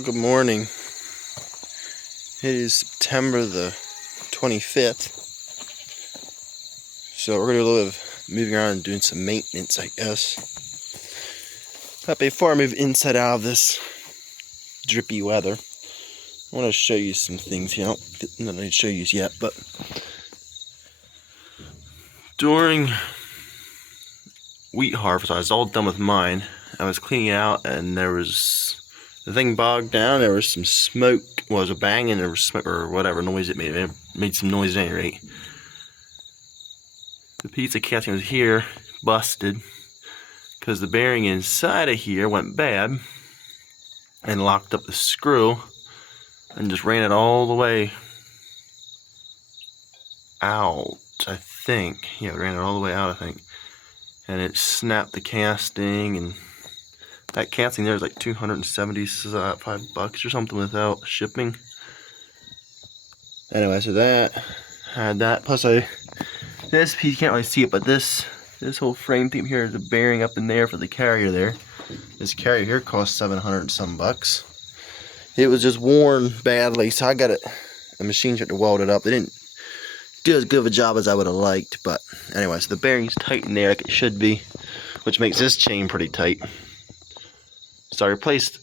Well, good morning. It is September the 25th. So we're going to do a little bit of moving around and doing some maintenance, I guess. But before I move inside out of this drippy weather, I want to show you some things here. I don't need to show you yet, but during wheat harvest, I was all done with mine. I was cleaning it out and there was the thing bogged down. There was some smoke. Well, there was a bang and there was smoke or whatever noise it made. It made some noise at any rate. The pizza casting was here, busted, because the bearing inside of here went bad and locked up the screw and just ran it all the way out, I think. Yeah, it ran it all the way out, I think. And it snapped the casting, and that casting there is like $275 or something without shipping. Anyway, so that had that. Plus, this piece, you can't really see it, but this whole frame thing here is a bearing up in there for the carrier there. This carrier here cost 700 and some bucks. It was just worn badly, so I got a machine shop to weld it up. They didn't do as good of a job as I would have liked, but anyway, so the bearing's tight in there like it should be, which makes this chain pretty tight. So I replaced,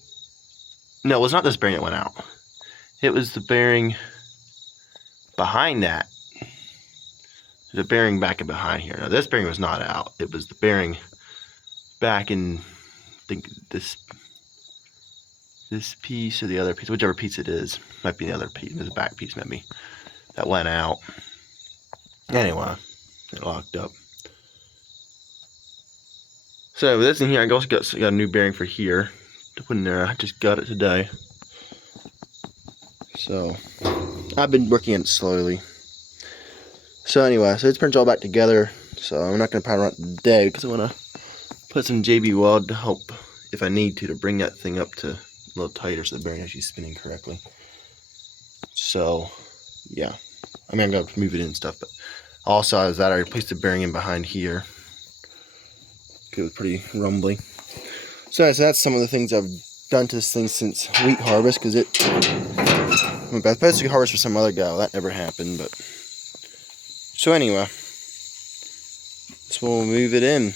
no, it was not this bearing that went out. It was the bearing behind that. The bearing back and behind here. Now this bearing was not out. It was the bearing back in, I think this piece or the other piece, whichever piece it is. Might be the other piece, the back piece maybe. That went out. Anyway, it locked up. So this in here, I also got a new bearing for here to put in there. I just got it today. So I've been working on it slowly. So anyway, so it's pretty much all back together. So I'm not going to power it today because I want to put some JB weld to help if I need to bring that thing up to a little tighter so the bearing actually spinning correctly. So yeah, I mean I'm going to move it in and stuff, but also as that I replaced the bearing in behind here. It was pretty rumbly. So that's some of the things I've done to this thing since wheat harvest, because it went back basically harvest for some other guy. Well, that never happened, but so anyway, so we'll move it in.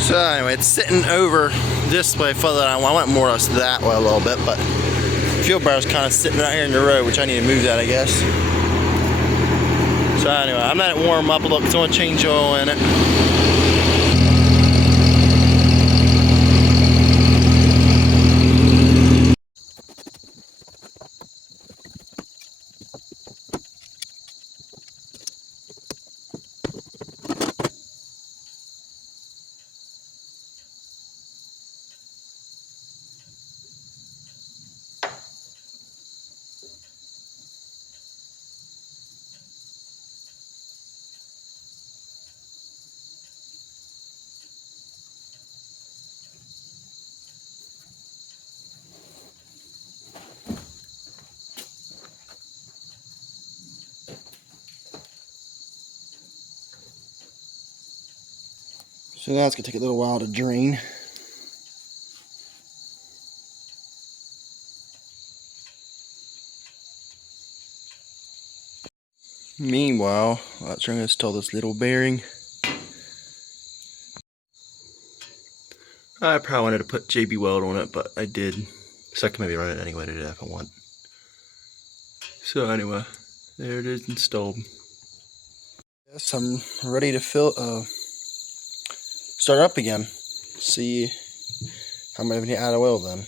So anyway, it's sitting over this way further than I went more or less that way a little bit, but the fuel barrel's kind of sitting out here in the road, which I need to move that, I guess. So anyway, I'm letting it warm up a little because I want to change oil in it. So now it's going to take a little while to drain. Meanwhile, let's try to install this little bearing. I probably wanted to put JB Weld on it, but I did. So I can maybe run it anyway today if I want. So anyway, there it is installed. Yes, I'm ready to start up again. See how many out of oil then.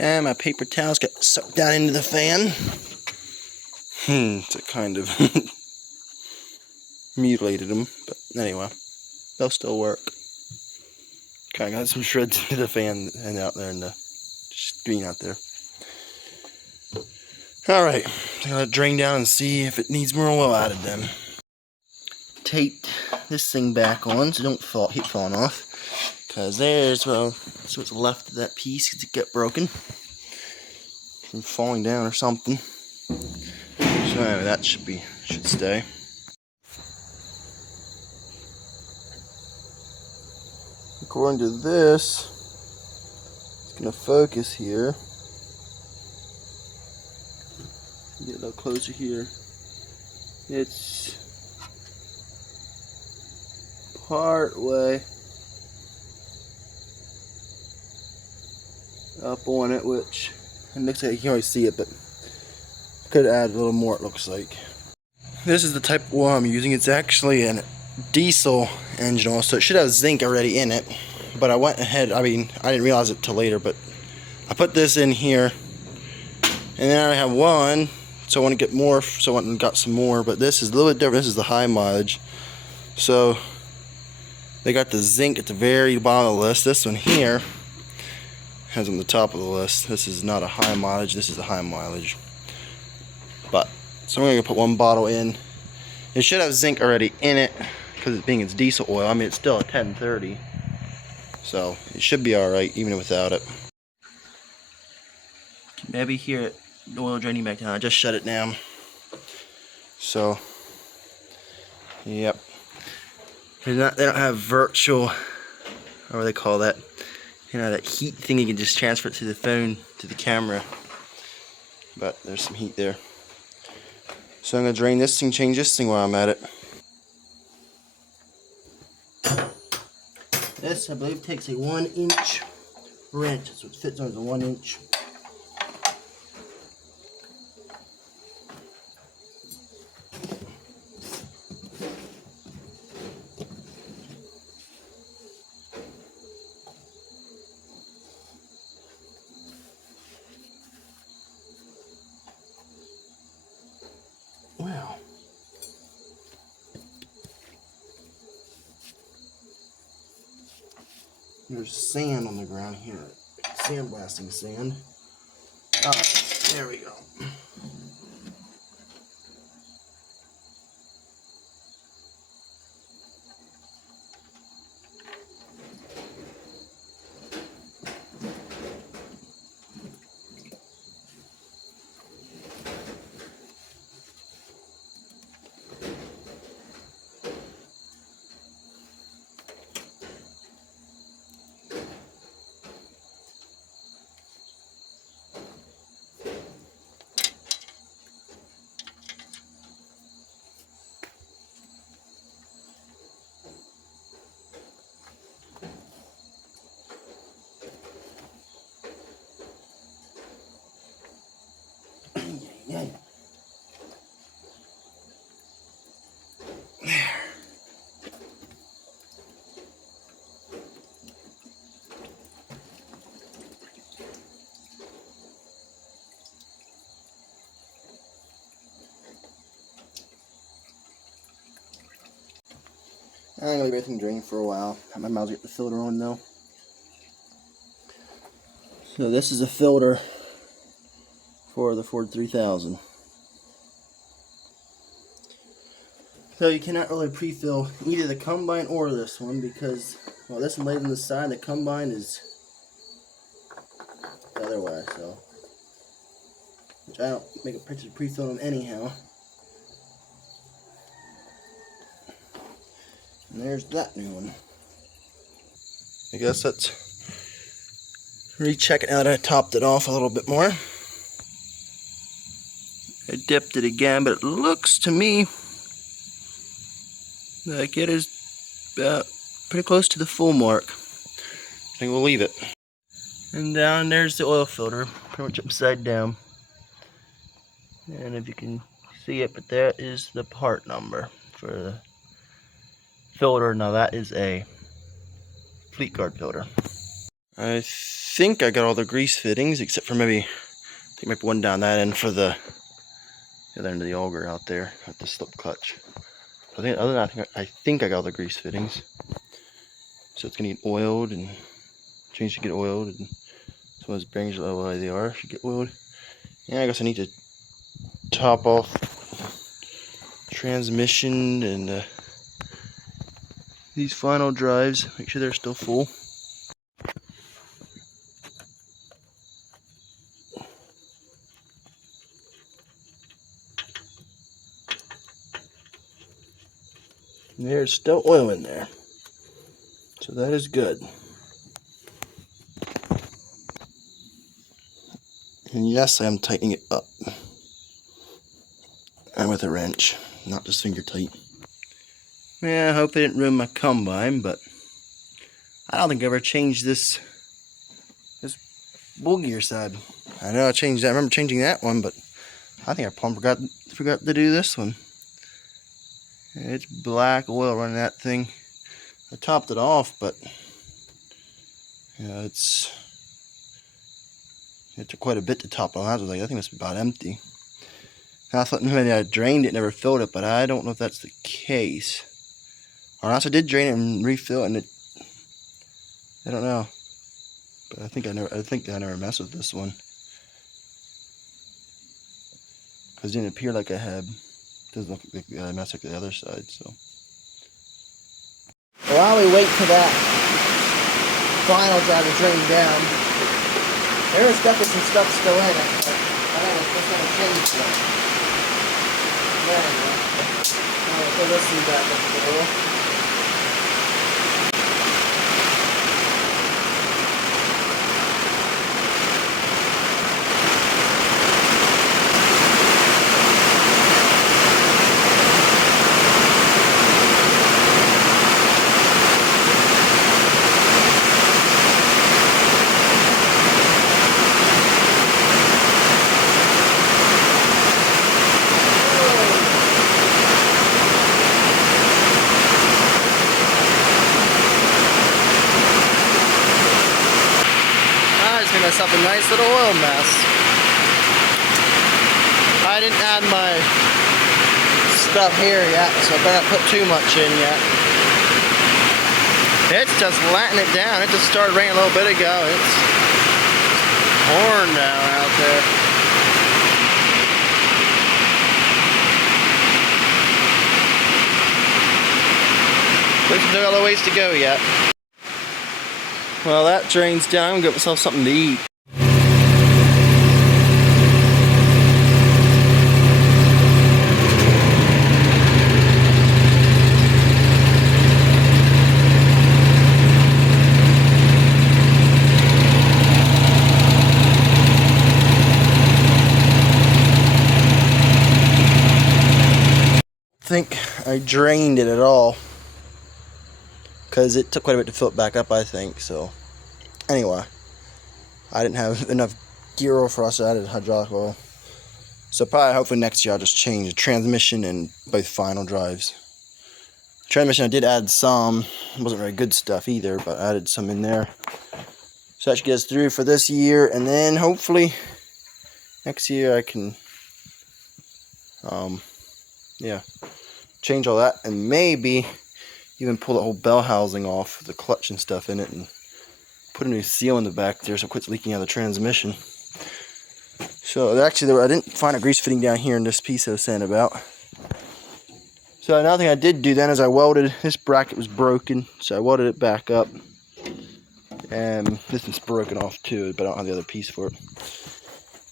And my paper towels got sucked down into the fan. So kind of mutilated them, but anyway, they'll still work. Kind of got some shreds into the fan and out there in the screen out there. Alright, I'm gonna drain down and see if it needs more oil added then. Taped this thing back on so don't keep falling off. Because there's, well, that's what's left of that piece to get broken from falling down or something. So anyway, that should stay. According to this, it's gonna focus here. Get a little closer here. It's part way up on it, which it looks like you can always see it, but could add a little more, it looks like. This is the type of oil I'm using. It's actually a diesel engine oil, so it should have zinc already in it. But I went ahead, I didn't realize it till later, but I put this in here, and then I have one, so I want to get more, so I went and got some more, but this is a little bit different. This is the high mileage. So they got the zinc at the very bottom of the list. This one here has on the top of the list. This is not a high mileage, this is the high mileage. But so I'm going to put one bottle in. It should have zinc already in it because it's diesel oil. It's still a 1030, so it should be alright even without it. Maybe hear it, the oil draining back down. I just shut it down. So yep, they don't have virtual, or what they call that, that heat thing you can just transfer it to the phone to the camera, but there's some heat there. So I'm going to drain this thing, change this thing while I'm at it. This, I believe, takes a 1-inch wrench, so it fits on the 1-inch. Wow. There's sand on the ground here. Sandblasting sand. There we go. Yeah. I'm gonna leave everything drain for a while. My mouth get the filter on though. So this is a filter for the Ford 3000. So you cannot really pre-fill either the Combine or this one because, well, this one lays on the side, the Combine is the other way, so. Which I don't make a picture to pre-fill them anyhow. And there's that new one. I guess let's recheck it now that I topped it off a little bit more. I dipped it again, but it looks to me like it is pretty close to the full mark. I think we'll leave it. And down there's the oil filter, pretty much upside down. And if you can see it, but that is the part number for the filter. Now that is a Fleetguard filter. I think I got all the grease fittings except for maybe, I think maybe one down that end for the other end of the auger out there at the slip clutch. I think other than that, I think I got all the grease fittings. So it's gonna get oiled and change to get oiled, and some of those bearings are the way they are should get oiled. And I guess I need to top off transmission and these final drives, make sure they're still full. And there's still oil in there, so that is good. And yes, I am tightening it up, and with a wrench, not just finger tight. Yeah, I hope I didn't ruin my Combine, but I don't think I ever changed this bull gear side. I know I changed that. I remember changing that one, but I think I plumb forgot to do this one. It's black oil running that thing. I topped it off, but yeah, it took quite a bit to top it on. I was like, I think it's about empty. And I thought maybe I drained it, never filled it, but I don't know if that's the case. Or else I did drain it and refill it, and I don't know. But I think I never messed with this one. Because it didn't appear like I had. It doesn't look like I messed with the other side, so. While we wait for that final drive to drain down, there is definitely some stuff still in it, but I don't know if it's going to change yet. There we go. I'll put this one back up a little. Up a nice little oil mess. I didn't add my stuff here yet, so I better not put too much in yet. It's just letting it down. It just started raining a little bit ago. It's pouring down out there. There's no other ways to go yet. Well, that drains down. I'm gonna get myself something to eat. I think I drained it at all because it took quite a bit to fill it back up, I think. So anyway, I didn't have enough gear oil for us, so I added hydraulic oil. So probably hopefully next year I'll just change the transmission and both final drives. Transmission I did add some, it wasn't very good stuff either, but I added some in there. So that should get us through for this year, and then hopefully next year I can yeah, change all that and maybe even pull the whole bell housing off, the clutch and stuff in it, and put a new seal in the back there so it quits leaking out of the transmission. So actually, I didn't find a grease fitting down here in this piece I was saying about. So another thing I did do then is I welded, this bracket was broken, so I welded it back up. And this is broken off too, but I don't have the other piece for it.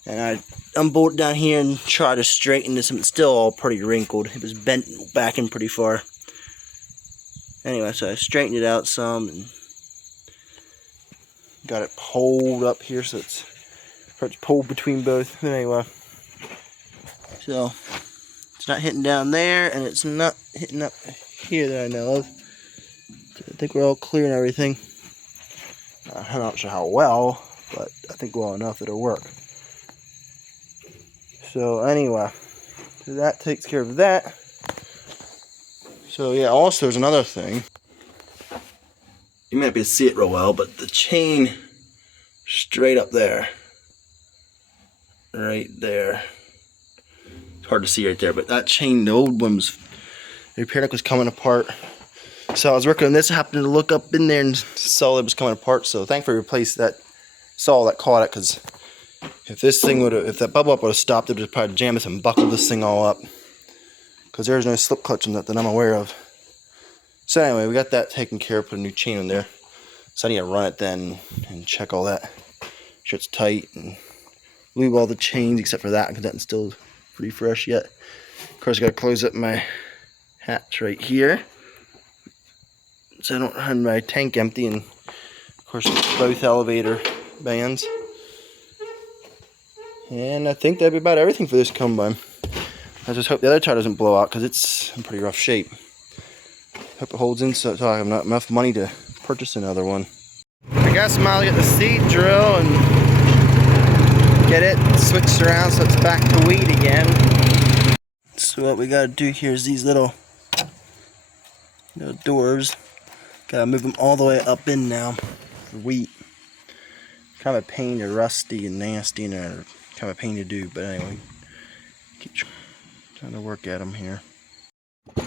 And I unbolted down here and tried to straighten this, and it's still all pretty wrinkled. It was bent back in pretty far. Anyway, so I straightened it out some and got it pulled up here so it's pulled between both. But anyway, so it's not hitting down there and it's not hitting up here that I know of. So I think we're all clear and everything. I'm not sure how well, but I think well enough it'll work. So anyway, so that takes care of that. So yeah, also there's another thing. You might be able to see it real well, but the chain straight up there. Right there. It's hard to see right there, but that chain, the old one was, the repair deck was coming apart. So I was working on this, happened to look up in there and saw it was coming apart. So thankfully replaced that saw that caught it, because if this thing would have, if that bubble up would have stopped, it would have probably jammed us and buckled this thing all up. Because there's no slip clutch in that I'm aware of. So anyway, we got that taken care of, put a new chain in there. So I need to run it then and check all that. Make sure it's tight and lube all the chains except for that, because that's still pretty fresh yet. Of course, I got to close up my hatch right here, so I don't have my tank empty, and of course both elevator bands. And I think that'd be about everything for this combine. I just hope the other tire doesn't blow out, because it's in pretty rough shape. Hope it holds in so I have not enough money to purchase another one. I got some out to get the seed drill and get it switched around so it's back to wheat again. So what we gotta do here is these little doors. Gotta move them all the way up in now for wheat. Kind of a pain, they're rusty and nasty, and they're kind of a pain to do, but anyway, keep trying to work at them here.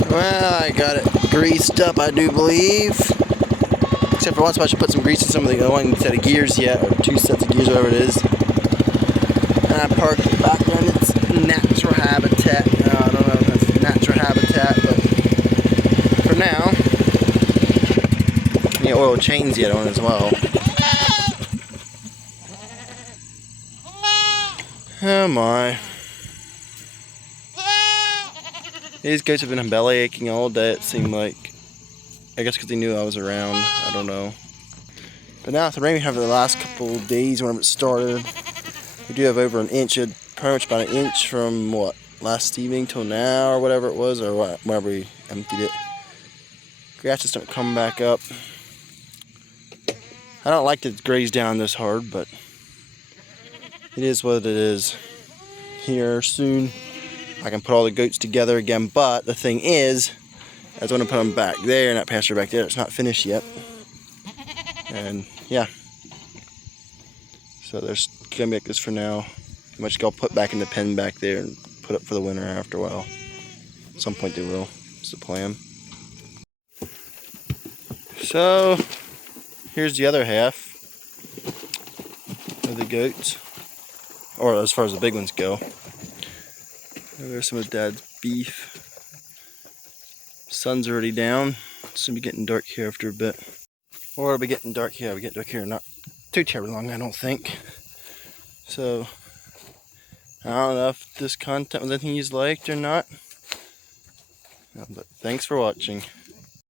Well, I got it greased up, I do believe. Except for once I should put some grease in some of the one set of gears yet, or two sets of gears, whatever it is. And I parked it back there in its natural habitat. I don't know if it's natural habitat, but for now, the oil chains yet on as well. Oh my. These goats have been belly aching all day, it seemed like. I guess because they knew I was around, I don't know. But now after rain we have the last couple of days whenever it started, we do have over an inch, pretty much about an inch from what, last evening till now or whatever it was, or whenever we emptied it. Grass just don't come back up. I don't like to graze down this hard, but it is what it is. Here soon I can put all the goats together again, but the thing is, I was going to put them back there in that pasture back there. It's not finished yet. And yeah. So there's going to be like this for now. I'm just going to put back in the pen back there and put up for the winter after a while. At some point they will. It's the plan. So here's the other half of the goats. Or as far as the big ones go. There's some of Dad's beef. Sun's already down. It's gonna be getting dark here after a bit. Or it'll be getting dark here. We get dark here not too terribly long, I don't think. So I don't know if this content was anything you liked or not. But thanks for watching.